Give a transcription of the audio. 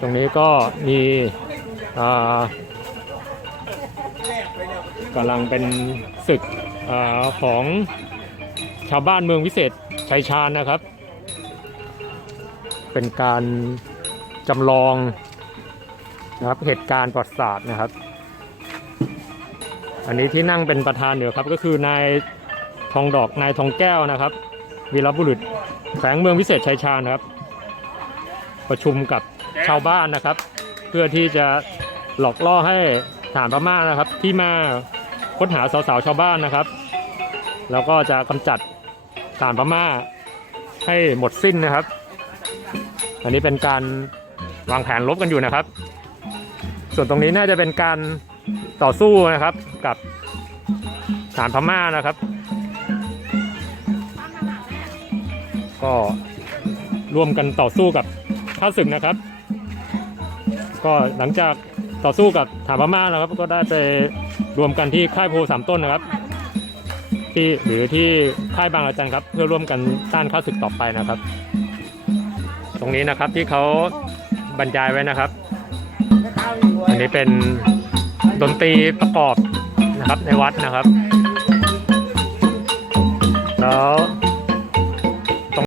ตรงนี้ก็มีกำลังเป็นศึกอของชาวบ้านเมืองวิเศษชัยชาญนะครับ เป็นการจำลองนะครับเหตุการณ์ประวัติศาสตร์นะครับ อันนี้ที่นั่งเป็นประธานอยู่ครับก็คือนายทองดอกนายทองแก้วนะครับวีรบุรุษแสงเมืองวิเศษชัยชาญครับ ประชุมกับ ชาวบ้านนะครับ เพื่อที่จะหลอกล่อให้ทหารพม่านะครับ ที่มาค้นหาสาวๆชาวบ้านนะครับ แล้วก็จะกำจัดทหารพม่าให้หมดสิ้นนะครับ อันนี้เป็นการวางแผนลบกันอยู่นะครับ ส่วนตรงนี้น่าจะเป็นการต่อสู้นะครับกับทหารพม่านะครับ ก็ร่วมกันต่อสู้กับข้าศึกนะครับ ก็หลังจากต่อสู้กับฐานพม่านะครับ ก็ได้ไปรวมกันที่ค่ายโพสามต้นนะครับ ที่หรือที่ค่ายบางระจันครับ เพื่อร่วมกันต้านข้าศึกต่อไปนะครับ ตรงนี้นะครับที่เขาบรรยายไว้นะครับ อันนี้เป็นดนตรีประกอบนะครับในวัดนะครับแล้ว